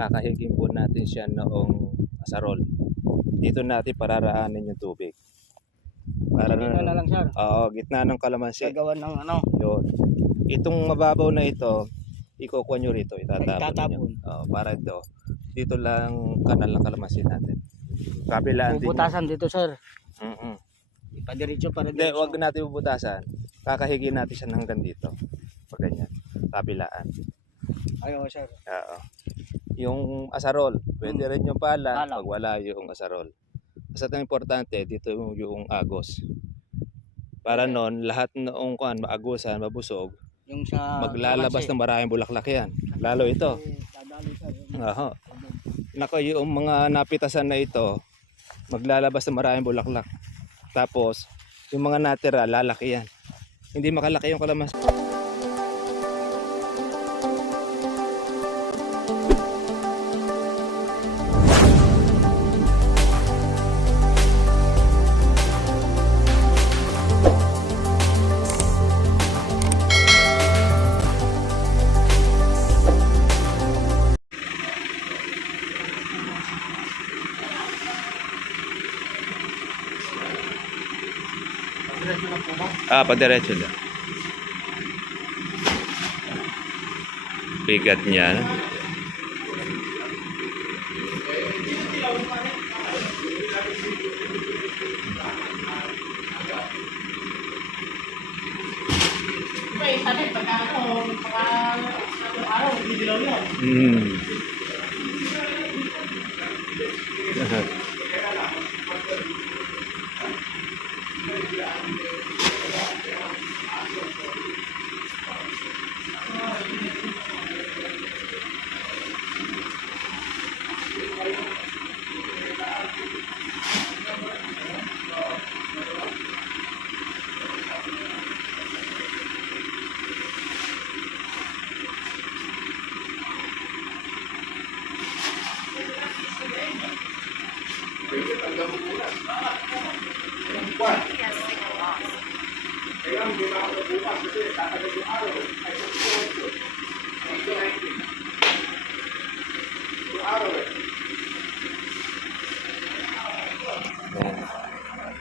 kakahigin po natin siya noong asarol. Dito natin pararaanin yung tubig. Para Dito na lang, sir. Oo, gitna ng kalamansi. Gagawa ng ano. Yun. Itong mababaw na ito, ikukuha nyo rito, itatapon nyo. Para ito, dito lang kanal ng kalamansi natin. Kabilaan din. Bubutasan dito, sir. Mm-mm. Ipadiretso para Hindi, diretso. wag natin bubutasan. Kakahigin natin siya hanggang dito. Pag ganyan. Kabilaan. Ayaw, sir. Oo. Yung asarol, pwede rin yung pala Pala. pag wala yung asarol. Basta ang importante, dito yung agos. Para noon, lahat noong maagusan, mabusog, Yung sa maglalabas ng maraming bulaklak yan. Lalo ito. Dadali, sir. Aha. Nako, yung mga napitasan na ito, maglalabas ng maraming bulaklak. Tapos, yung mga natira, lalaki yan. Hindi makalaki yung kalamansi. Padiretso lang. Bigat niya.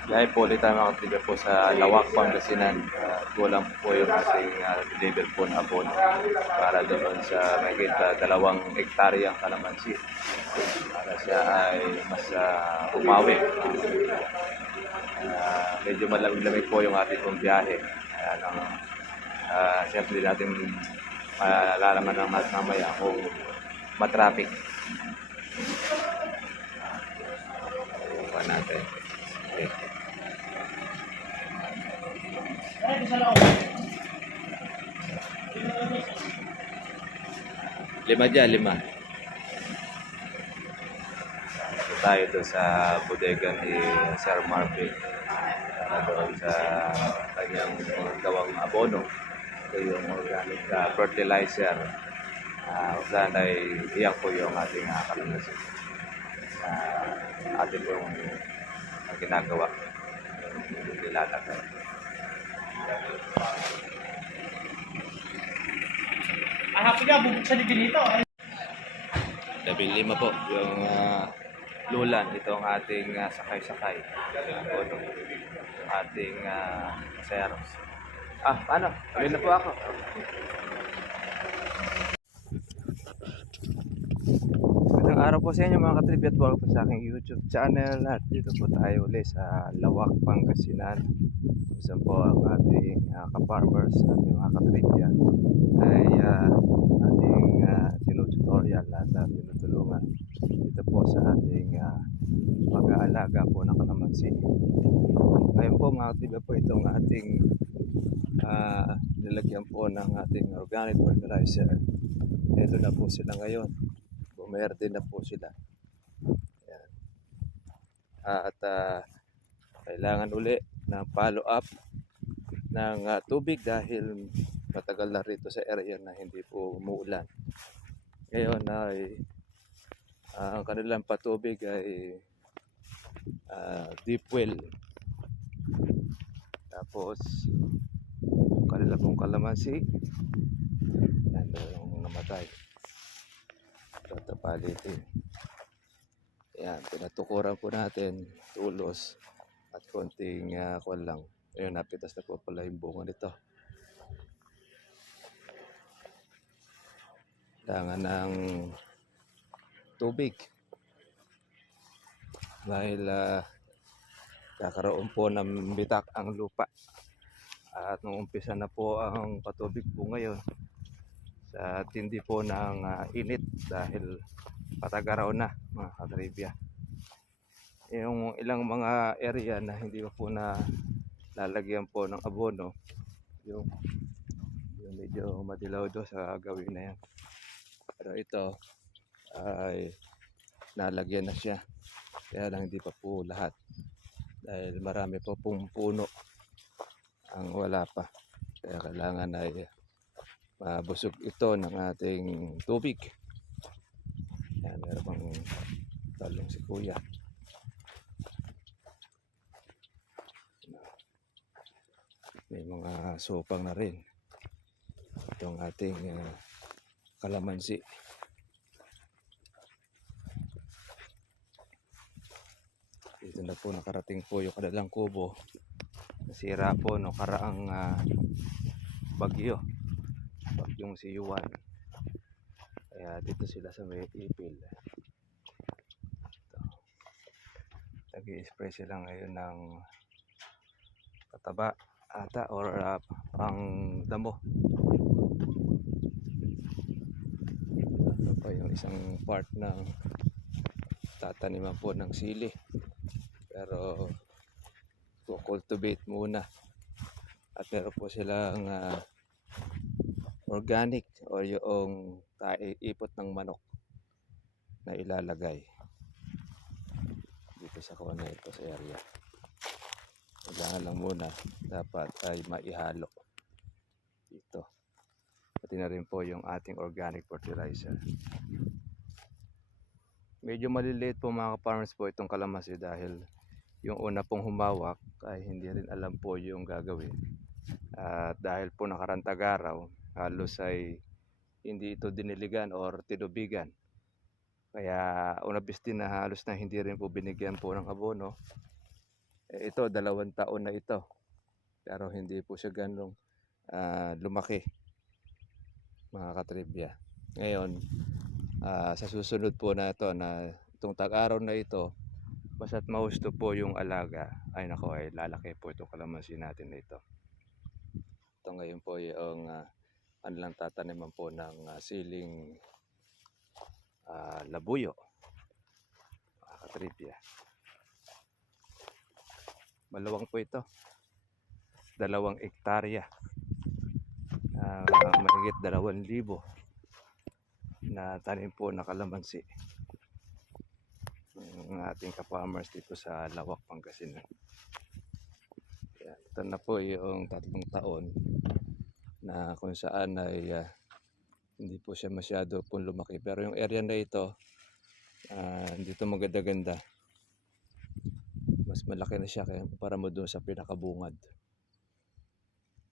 Dahil po ulit tayo makatiga po sa Lawak, Pangasinan. Kulang po yung ating deliver po na abon para doon sa mahigit 2 hektaryang kalamansi. Para siya ay mas umawi. Medyo malamig-lamig po yung ating pong biyahe. Siyempre natin malalaman ng mamaya kung matraffic. Bukan natin. Okay. Lima dyan, 5. So, tayo doon sa bodega ni Sir Marvin. Doon sa kanyang gawang abono. Ito yung organic fertilizer. Saan ay iyak po yung ating kalamansi. Atin po yung ginagawa. Nilalagay. Hapon nga, bubuksan din dito. 5 po yung lulan. Ito ang ating sakay-sakay. Yung ating seros. Paano? Ayun na po ako. Magandang araw po sa inyo mga katribya at welcome po sa aking YouTube channel. At dito po tayo ulit sa Lawak, Pangasinan. Saan po ang ating ka-farmers, ating mga katribya ay ating tinututorial at tinutulungan dito po sa ating pag-aalaga po ng kalamansi. Ngayon po mga katribya po itong ating nilagyan po ng ating organic fertilizer. Ito na po sila ngayon. Bumerde na po sila. Ayan. At kailangan uli ng follow up ng tubig dahil matagal na rito sa area na hindi po umuulan. Ngayon ay ang kanilang patubig ay deep well. Tapos yung kanila pong kalamansi, yan yung namatay. Ito palitin. Ayan, pinatukuran po natin tulos at konting kwan lang. Ayun, napitas na po pala yung bunga nito. Kailangan ng tubig. Dahil kakaroon po ng bitak ang lupa. At nung umpisa na po ang patubig po ngayon, sa tindi po ng init dahil patagaraw na mga katribya. Yung ilang mga area na hindi pa po na lalagyan po ng abono, yung medyo madilaw do sa gawin na yan. Pero ito ay nalagyan na siya, kaya lang hindi pa po lahat dahil marami po pong puno ang wala pa, kaya kailangan ay mabusog ito ng ating tubig. Yan, meron pang talong si kuya. May mga sopang na rin itong ating kalamansi. Dito na po nakarating po yung kanilang kubo. Nasira po no karaang bagyong si Yuan. Kaya dito sila sa may ipil. Nag-i-spray sila ngayon ng pataba ata or pang damo. Ito pa yung isang part ng tataniman po ng sili. Pero cultivate muna. At meron po silang organic o yung ipot ng manok na ilalagay dito sa kona ito sa area. Kailangan lang muna dapat ay maihalo dito. Pati na rin po yung ating organic fertilizer. Medyo maliliit po mga farmers po itong kalamansi dahil yung una pong humawak ay hindi rin alam po yung gagawin. At dahil po nakarantag-araw, halos ay hindi ito diniligan or tinubigan. Kaya unabis din na halos na hindi rin po binigyan po ng abono. Ito, 2 taon na ito. Pero hindi po siya ganong lumaki, mga katribya. Ngayon, sa susunod po na ito, na itong tag-araw na ito, basta't mahusto po yung alaga, ay nako, ay lalaki po itong kalamansi natin na ito. Ito ngayon po yung ano lang tataniman po ng siling labuyo, mga katribya. Maluwang po ito, 2 hektarya, mahigit 2,000 na tanim po na kalamansi ng ating ka-farmers dito sa Lawak, Pangasinan. Ito na po yung 3 taon na kung saan ay hindi po siya masyado po lumaki, pero yung area na ito dito maganda-ganda, mas malaki na siya kaya para mo doon sa pinakabungad.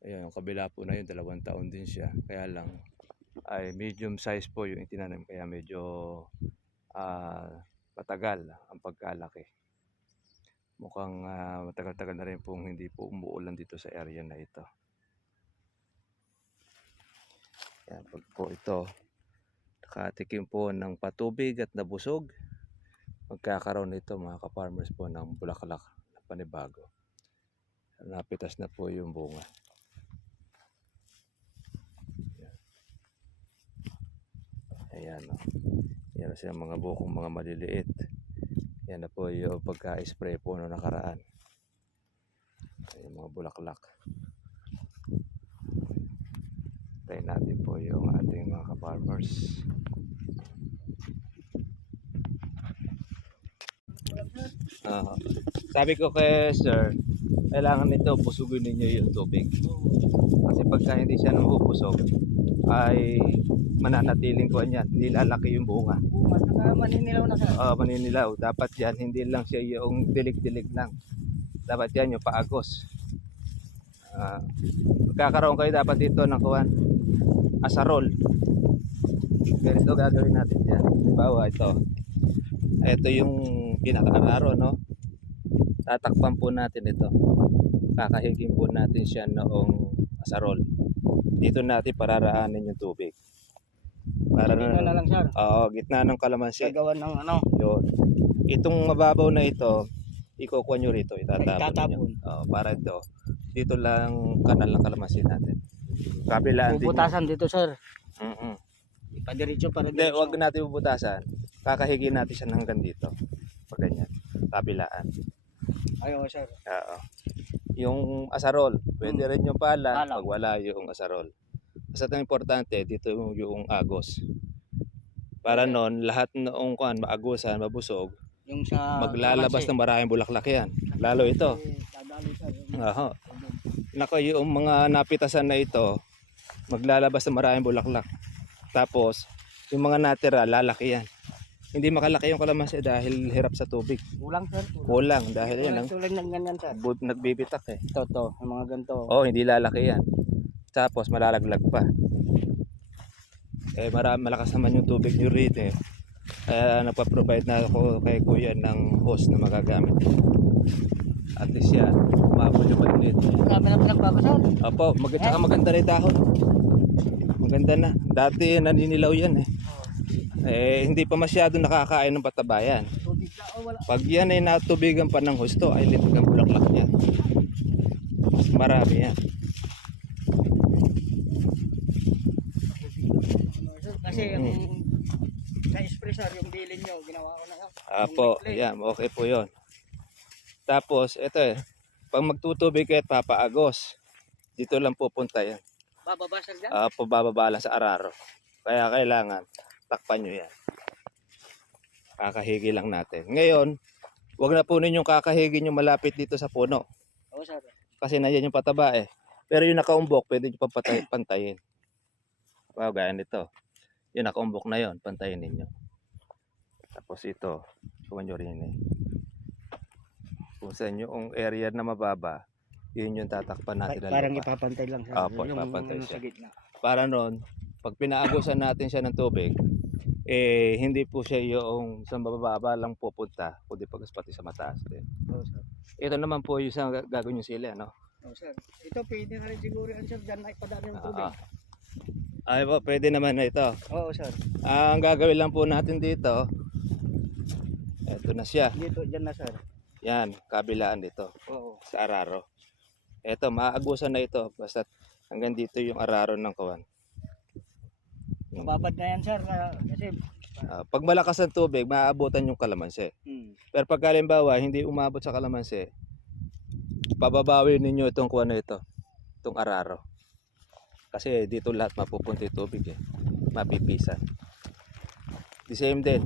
Ayan, yung kabila po na yun, 2 taon din siya, kaya lang ay medium size po yung itinanim, kaya medyo patagal ang pagkalaki. Mukhang matagal-tagal na rin pong hindi po umuulan dito sa area na ito. Yan, pag po ito nakatikim po ng patubig at nabusog, magkakaroon nito mga ka-farmers po ng bulaklak na panibago. Napitas na po yung bunga. Ayan, o. Yan na siya, mga bukong mga maliliit. Yan na po yung pagka-spray po na nakaraan. Ayan, mga bulaklak. Try natin po yung ating mga ka-farmers. Sabi ko kay sir, kailangan nito pusugin ninyo yung tubig. Kasi pagka hindi siya nabubusog, ay mananatiling ko niyan, hindi lalaki yung bunga. Maninilaw na sir. Maninilaw. Dapat yan, hindi lang siya yung dilig-dilig lang. Dapat yan yung paagos. Magkakaroon kayo dapat dito ng kuwan, asarol. Ganito gagawin natin yan. Bawa ito yung pinaka-araro, no? Tatakpan po natin ito. Kakahigin po natin siya noong asarol. Dito natin pararaanin yung tubig. Para Dito na lang, sir. Oo, gitna ng kalamansi. Gagawan ng ano. Yun. Itong mababaw na ito, ikukuha nyo rito, itatapon nyo. Itatapon. Para ito. Dito lang kanal ng kalamansi natin. Kabilaan din. Puputasan dito, sir. Mm-mm. Ipadiretso para Hindi, huwag natin bubutasan. Kakahigin natin siya hanggang dito. Pag ganyan. Kabilaan. Ayaw, sir. Oo. Yung asarol, pwede rin yung pala Pala. pag wala yung asarol. Basta ang importante, dito yung agos. Para noon, lahat noong maagusan, mabusog, Yung sa maglalabas ng maraming bulaklak yan. Lalo ito. Dadali, sir. Aha. Nako, yung mga napitasan na ito, maglalabas ng maraming bulaklak. Tapos, yung mga natira, lalaki yan. Hindi makalaki yung kalamansi dahil hirap sa tubig. Kulang, sir. Kulang dahil yan ang Tulad ng ganyan, sir. nagbibitak eh. Ito, yung mga ganito. Oh, hindi lalaki yan. Tapos malalaglag pa. Malakas naman yung tubig nyo rito eh. Kaya nagpa-provide na ako kay kuya ng hose na magagamit. At least yan, umabot yung maliit. Marami na pinagbago, sir. Opo, tsaka maganda rin dahon. Maganda na. Dati naninilaw yan eh. Hindi pa masyado nakakain ng patabayan. Tubig na, wala. Pag yan ay natubigan pa ng husto, ay litig ang bulaklak niya. Mas marami yan. Kasi yung sa espresso, yung bilin nyo, ginawa ko na yan. Apo, yan, okay po yon. Tapos, ito pag magtutubig kayo at papaagos, dito lang pupunta yan. Bababa, sir, dyan? Pababa lang sa araro. Kaya kailangan, takpan nyo yan. Kakahigi lang natin. Ngayon, wag na po ninyong kakahigi nyo malapit dito sa puno. Oo, sir. Kasi nandiyan yung pataba eh. Pero yung nakaumbok, pwede nyo pantayin. Wow, gaya nito. Yung nakaumbok na yon, pantayin ninyo. Tapos ito, kuha nyo rin eh. Kung sa inyo yung area na mababa, yun yung tatakpan natin. Parang ipapantay lang, sir. Opo, yung ipapantay sa siya. gitna. Para noon, pag pinaagusan natin siya ng tubig, hindi po siya yung sa mababa lang pupunta, kundi pati sa mataas din. Oo, sir. Ito naman po yung isang gagawin yung sila, no? Oo, sir. Ito, pwede na rin siguro yan, sir. Dyan na ipadami ng tubig. Ay po, pwede naman na ito. Oo, sir. Ang gagawin lang po natin dito, ito na siya. Dito, dyan na, sir. Yan, kabilaan dito, Oo. sa araro. Ito, maagusan na ito. Basta hanggang dito yung araro ng kawan. Mababad na yan, sir. Kasi, Pag malakas ang tubig, maaabutan yung kalamansi. Pero pag halimbawa, hindi umabot sa kalamansi, pababawi ninyo itong kuwan na ito, itong araro. Kasi dito lahat mapupunta yung tubig eh. Mapipisan. The same din.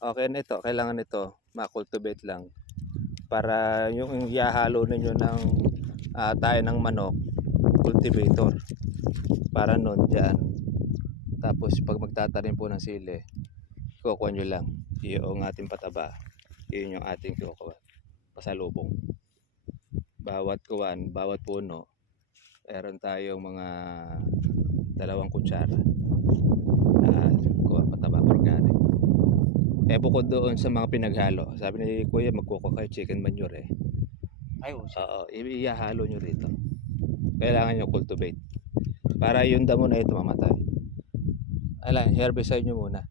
Okay na ito, kailangan ito makultivate lang para yung ihahalo ninyo ng tayo ng manok, cultivator. Para nun dyan. Tapos pag magtatanim po ng sili, kukuha nyo lang yung ating pataba. Yun yung ating kukuha. Pasalubong. Bawat kuwan, bawat puno, meron tayong mga 2 kutsara na kuwan pataba organic. Bukod doon sa mga pinaghalo, sabi ni Kuya magkukuha kayo chicken manure eh. ayun, sir. Oo, ihahalo nyo rito. Kailangan nyo cultivate. Para yung damo na ito mamatay. Herbicide nyo muna.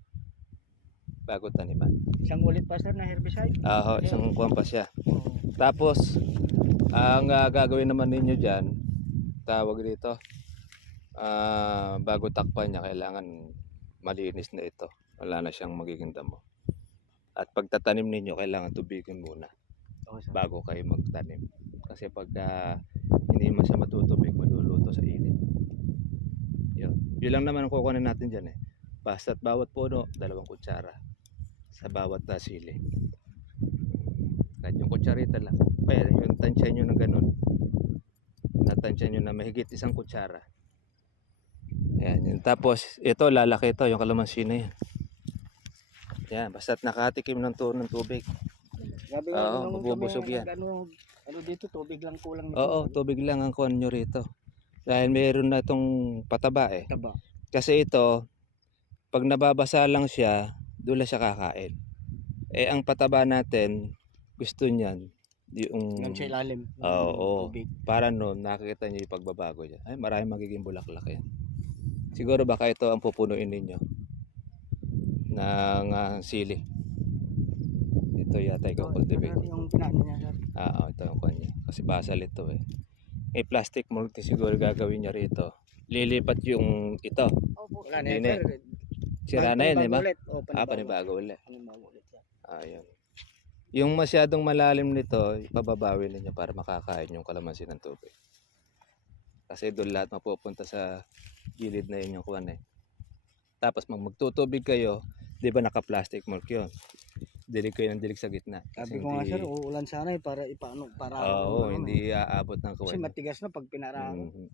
Bago taniman. Isang ulit pa, sir, na herbicide. Isang kuwan pa siya. Oo. Tapos, ang gagawin naman ninyo dyan, tawag dito, bago takpan niya, kailangan malinis na ito. Wala na siyang magiging damo. At pagtatanim ninyo, kailangan tubigin muna Oo, sir. bago kayo magtanim. Kasi pag hindi man siya matutubig, maluluto sa init. Yun lang naman ang kukunin natin dyan eh. Basta't bawat puno, 2 kutsara sa bawat sili. Kahit yung kutsarita lang. Kaya yung tansya nyo na ganun. Natansya nyo na mahigit 1 kutsara. Yan. Tapos ito, lalaki ito, yung kalamansi na yan. Yan, basta't nakatikim ng tubig. Grabe Oo, nung mabubusog kami yan. Ano dito, tubig lang kulang. Oo, tubig lang ang kuhan nyo rito. Dahil mayroon na itong pataba eh. Taba. Kasi ito, Pag nababasa lang siya, doon lang siya kakain. Eh ang pataba natin, gusto niyan yung Yan sa ilalim. oo, Tubig. para noon nakikita niyo yung pagbabago niya. Ay, maraming magiging bulaklak yan. Siguro baka ito ang pupunuin ninyo ng sili. Ito yata yung cultivate. Yung pinaano niya sir. Ito yung kanya. Kasi basal ito eh. May plastic multi siguro gagawin niya rito. Lilipat yung ito. Opo. Wala na Hindi yan na. sir. Sira na yun, di ba? Ulit. O, Panibago ulit. Panibago ulit yan. Ayun. Yung masyadong malalim nito, ipababawi ninyo para makakain yung kalamansi ng tubig. Kasi doon lahat mapupunta sa gilid na yun yung kuwan eh. Tapos magtutubig kayo, di ba naka-plastic mulch yun? Dilig kayo ng dilig sa gitna. Sabi ko nga sir, uulan sana eh para ipaano para Oo, hindi aabot ng kasi kuwan. matigas na pag pinaraan. Mhm.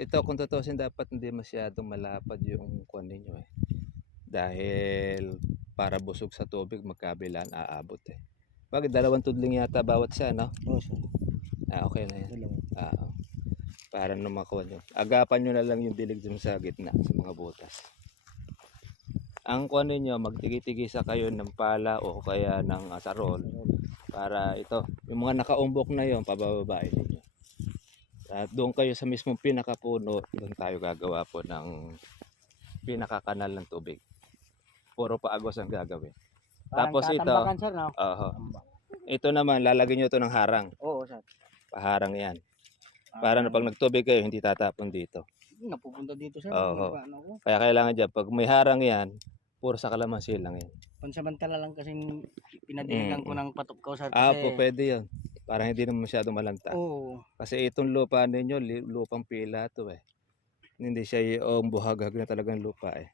Ito kung tutusin dapat hindi masyadong malapad yung kuwan ninyo eh. Dahil para busog sa tubig magkabilaan aabot eh. Bakit 2 tudling yata bawat isa no? Oo sir. Okay na yan. Dalawa. Para numakuha nyo. Agapan nyo na lang yung dilig dun sa gitna, sa mga butas. Ang kuha ninyo, magtigi-tigisa kayo ng pala o kaya ng asarol para ito, yung mga nakaumbok na yon pabababain ninyo. At doon kayo sa mismong pinakapuno, doon tayo gagawa po ng pinakakanal ng tubig. Puro paagos ang gagawin. Tapos ito, tatambakan sir no? ito naman, lalagyan nyo ito ng harang. Oo sir. Paharang yan. Para na pag nagtubig kayo, hindi tatapon dito. Napupunta dito sir. Oo. Ano ko? Kaya kailangan dyan, pag may harang yan, puro sa kalamansi lang yan. Pansamantala lang kasi pinadiligan ko ng patok sir. Po, pwede yun. Para hindi naman masyado malanta. Oo. Kasi itong lupa ninyo, lupang pila to eh. Hindi siya yung buhagag na talagang lupa eh.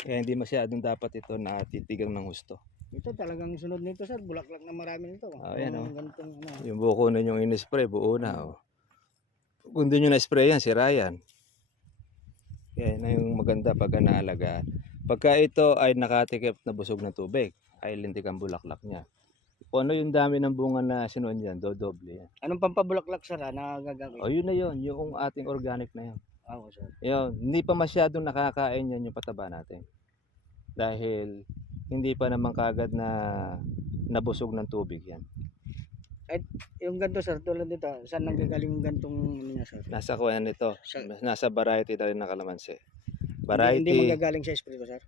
Kaya hindi masyadong dapat ito na titigang ng husto. Ito talagang sunod nito sir, bulaklak na marami nito. Yan o. Ganitong, ano. Yung buko ninyong in-spray, buo na oh. Kung di nyo na-spray yan, sira yan. Yan na yung maganda pag naalagaan. Pagka ito ay nakatikip na busog ng tubig, ay lintik ang bulaklak niya. Kung ano yung dami ng bunga na sinuon yan, dodoble yan. Anong pampabulaklak sir na gagawin? O yun na yun, yung ating organic na yun. Oo sir. Yun, hindi pa masyadong nakakain yan yung pataba natin. Dahil hindi pa naman kagad na nabusog ng tubig yan. Yung ganito sir, tulad dito, saan nanggagaling yung gantong niya sir? Nasa kuwan nito, nasa variety na rin ng kalamansi. Hindi Variety, manggagaling sa espiritu sir?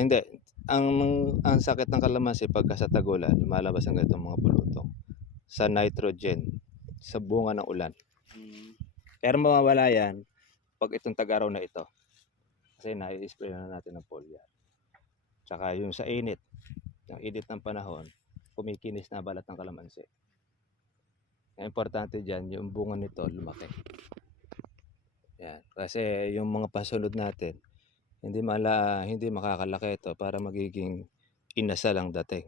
hindi. Ang sakit ng kalamansi pagka sa tagulan, lumalabas ang ganitong mga bulutong. Sa nitrogen, sa bunga ng ulan. Pero mawawala yan pag itong tag-araw na ito. Kasi nai-spray na natin ng foliar. Tsaka yung sa init, yung init ng panahon, kumikinis na balat ng kalamansi. Ang importante dyan, yung bunga nito lumaki. Yan. Kasi yung mga pasunod natin, hindi makakalaki ito para magiging inasal ang dating.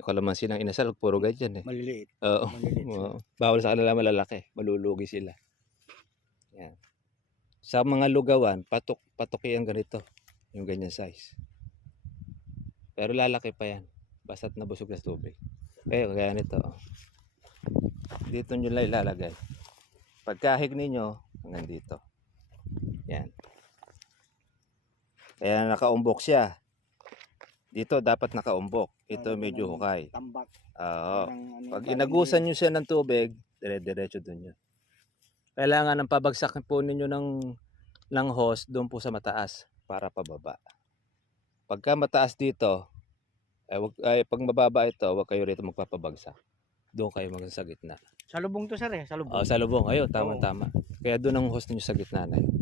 Yung kalamansi ng inasal, puro ganyan eh. Maliliit. Oo. Maliliit sir. Bawal sa kanila malalaki, malulugi sila. Yan. Sa mga lugawan, patuki ang ganito, yung ganyan size. Pero lalaki pa yan, basta't nabusog na tubig. Kaya nito, dito nyo lang ilalagay. Pagkahig ninyo, hanggang dito. Yan. Kaya nakaumbok siya. Dito dapat nakaumbok. Ito medyo hukay. Tambak. Oo. Pag inagusan nyo siya ng tubig, dire-diretso dun yun. Kailangan ng pabagsak po ninyo ng hose doon po sa mataas para pababa. Pagka mataas dito, pag mababa ito, huwag kayo rito magpapabagsak. Doon kayo sa gitna. Sa lubong to sir eh, sa lubong. Sa lubong. Ayun, tama. Kaya doon ang hose niyo sa gitna na yun.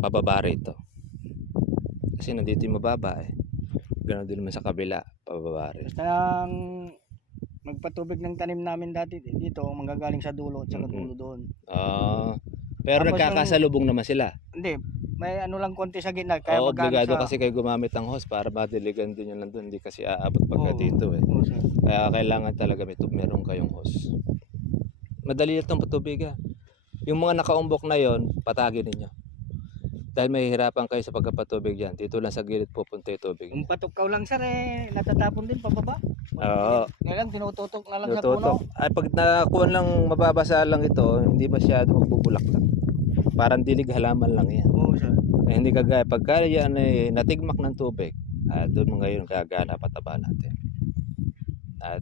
Pababa rito. Kasi nandito yung mababa eh. Ganon din naman sa kabila, pababa rin. Basta ang magpatubig ng tanim namin dati dito, manggagaling sa dulo at saka dulo doon. Pero Tapos nagkakasalubong naman sila. Hindi, may ano lang konti sa gitna. Kaya Obligado kasi kayo gumamit ng hose para madiligan din yun nandun. Hindi kasi aabot pagka dito eh. Oo, sir. Kaya kailangan talaga meron kayong hose. Madali itong patubigan. Yung mga nakaumbok na yon, patagin ninyo. Dahil mahihirapan kayo sa pagkapatubig yan. Dito lang sa gilid pupunta yung tubig. Kung patukaw lang sir eh, natatapon din pababa. Oo. Ngayon tinututok na lang sa puno. Ay pag nakuha lang mababasa lang ito, hindi masyado magbubulak lang. Parang dilig halaman lang yan. Oo sir. Hindi kagaya pagka yan natigmak ng tubig, doon mo ngayon gagana pataba natin.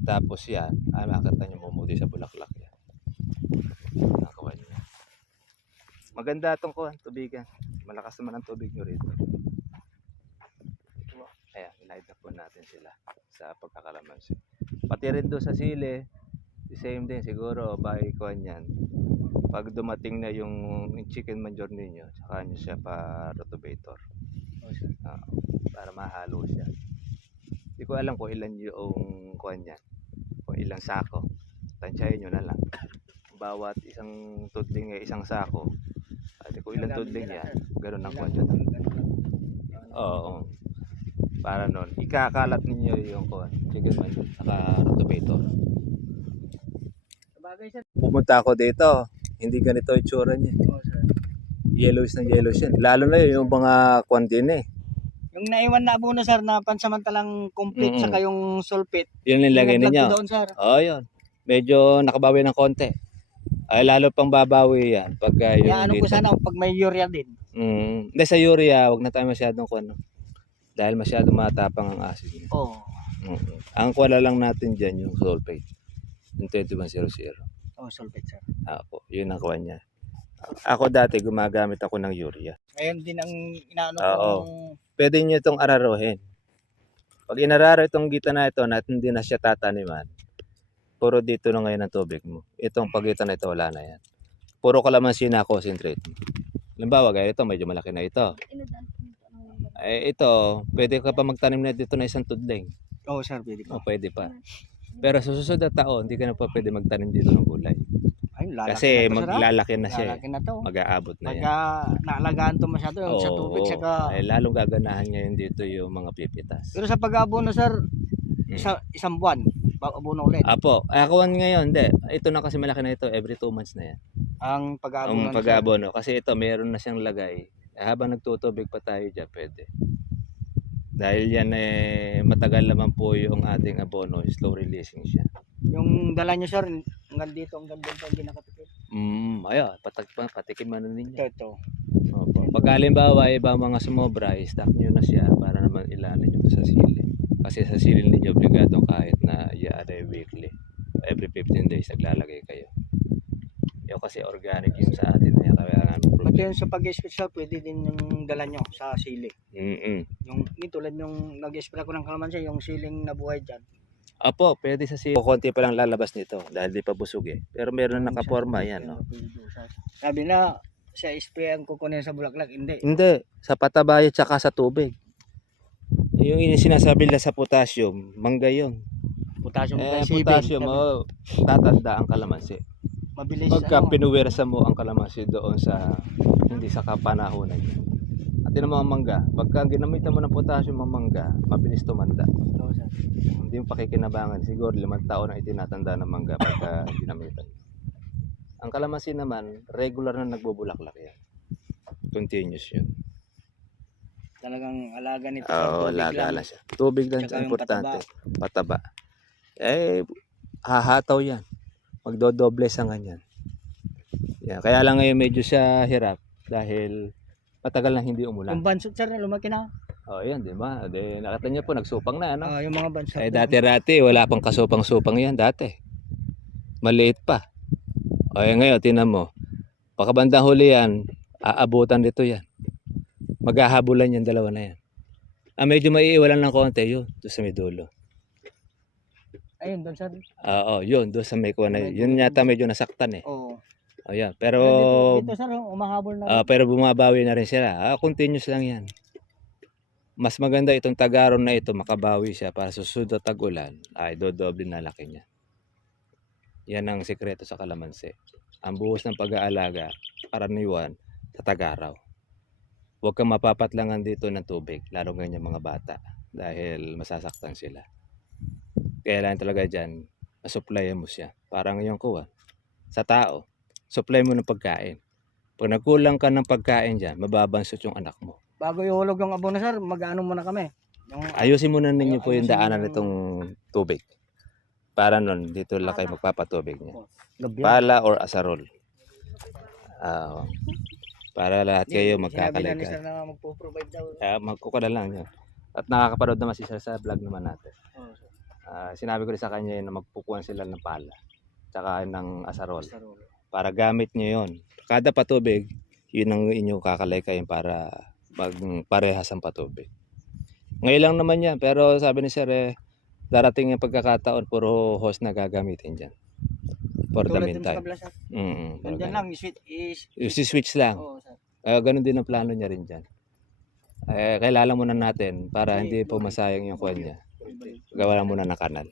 Tapos yan, makita nyo mumuti sa bulaklak yan. Nakawan niya. Maganda itong tubigan. Malakas naman ang tubig nyo rito. Ayan, ilahid na po natin sila sa pagkakalamansi. Pati rin doon sa sili, the same din siguro, by kuhan yan. Pag dumating na yung chicken manure ninyo, saka nyo siya pa rotovator. Para mahalo siya. Hindi ko alam kung ilan yung kuhan yan. Kung ilang sako. Tansyahin nyo na lang. Bawat isang tudling isang sako. At kung ilang tudling yan, ganun ang kuhan yan. Oo. Para nun, ikakalat ninyo yung chicken manure saka rotovator. Pumunta ako dito, hindi ganito yung tsura niya. Yellowish na yellowish yan. Lalo na yung mga kwan din eh. Yung naiwan na abono sir na pansamantalang complete saka yung sulfate. Yun yung lagay Nilaglag ninyo. ko doon sir. Oo, yun. Medyo nakabawi ng konti. Ay lalo pang babawi yan pagka yung Ano ko sana pag may urea din. Hindi sa urea, wag na tayo masyadong kuwan. Dahil masyadong matapang ang acid niya. Oo. Ang kuwala lang natin dyan yung sulfate. Yung 2100. Oh, sulfate sir. Ako, yun ang kuwan niya. Ako dati gumagamit ako ng urea. Ngayon din ang inaano Oo. kong Pwede nyo itong araruhin. Pag inararo itong gitna na ito na hindi na siya tataniman, puro dito na ngayon ang tubig mo. Itong pagitan na ito, wala na yan. Puro kalamansi na concentrate. Halimbawa, gaya ito, medyo malaki na ito. Ito, pwede ka pa magtanim na dito na isang tudling. Oo sir, pwede pa. Pwede pa. Pero sa susunod na taon, hindi ka na pa pwede magtanim dito ng gulay. Ay, lalaki Kasi na to, sir, maglalaki na siya. lalaki na to. Mag-aabot na yan. Pagka naalagaan to masyado yung sa tubig saka lalong gaganahan ngayon dito yung mga pipitas. pero sa pag-abono sir, isang buwan abono ulit. Apo, ako ngayon, hindi. Ito na kasi malaki na ito, every 2 months na yan. Ang pag-abono. Ang pag-abono. Kasi ito, meron na siyang lagay. Habang nagtutubig pa tayo dyan, pwede. Dahil yan matagal naman po yung ating abono, slow releasing siya. Yung dala nyo sir, hanggang dito hindi nakatipid. Ayun, patikim man ninyo. Ito. Opo. Pag halimbawa, ibang mga sumobra, i-stock nyo na siya para naman ilanin nyo sa sili. Kasi sa sili ninyo, obligado kahit na weekly. Every 15 days, naglalagay kayo. Yung kasi organic yung sa atin na yan. Kaya nga Pati yung sa pag-special, pwede din yung dala nyo sa sili. Yung tulad yung nag-spray ko ng kalamansi, yung siling nabuhay dyan. Apo, pwede sa sili. Konti pa lang lalabas nito dahil di pa busog eh. Pero meron na nakaporma yan. No? Sabi na, sa spray ang kukunin sa bulaklak, hindi. Hindi, sa patabaya tsaka sa tubig. Yung sinasabi nila sa potassium, mangga yun. Potassium Potassium, tatanda ang kalamansi. Mabilis. Pagka pinuwersa mo ang kalamansi doon sa hindi sa kapanahonan. At yun ang mga mangga, pagka ginamitan mo ng potassium ang mangga, mabilis tumanda. Hindi mo pakikinabangan. Siguro 5 taon na itinatanda ng mangga pagka ginamitan. Ang kalamansi naman, regular na nagbubulaklak yan. Continuous yun. Talagang alaga nito. Oo, alaga lang siya. Tubig lang siya, importante. Pataba. Hahataw yan. Magdodoble sa ganyan. Yan. Kaya lang ngayon medyo siya hirap dahil matagal na hindi umulan. Yung bansot sir, lumaki na. Yun, di ba? Nakita niyo po, nagsupang na, ano? Yung mga bansot. Dati-rati, wala pang kasupang-supang yan dati. Maliit pa. Ngayon, tinan mo. Pagkabandang huli yan, aabutan dito yan. Maghahabulan yung dalawa na yan. Medyo maiiwalan ng konti yun, doon sa may dulo. Ayun, doon sir. Yun, doon sa may kuha na yun. Yun yata medyo nasaktan eh. Oo. Yan. Pero dito sir, umahabol na. Pero bumabawi na rin sila. Continuous lang yan. Mas maganda itong tagaron na ito, makabawi siya para susunod na tag-ulan, ay dodoble na laki niya. Yan ang sikreto sa kalamansi. Ang buhos ng pag-aalaga, karaniwan, sa tagaraw. Huwag kang mapapatlangan dito ng tubig, lalo ganyan mga bata, dahil masasaktan sila. Kailangan talaga dyan, masuplayan mo siya. Parang yung kuha, sa tao, supply mo ng pagkain. Pag nagkulang ka ng pagkain dyan, mababansot yung anak mo. Bago ihulog yung abono sir, mag-ano muna kami. Ayusin muna ninyo po yung daanan nitong tubig. Para nun, dito lang kayo magpapatubig niya. Pala or asarol. Para lahat kayo Sinabi na ni magkakalagay. sir na magpo-provide daw. Magkukuha lang yun. At nakakapanood naman si sir sa vlog naman natin. Oo, sir. Sinabi ko rin sa kanya na magpupuan sila ng pala. Tsaka ng asarol. Basta rolo. Para gamit nyo yun. Kada patubig, yun ang inyong kakalikayin para magparehas ang patubig. Ngayon lang naman yan, pero sabi ni sir darating yung pagkakataon, puro hose na gagamitin dyan. For the Tulad dun sa meantime. kabila, sir. Para Nandyan ganun. lang, Switch lang. Oo, sir. Ganun din ang plano niya rin dyan. Kailangan muna natin para Kasi hindi po masayang yung kuwan niya. Gawa lang muna ng kanal.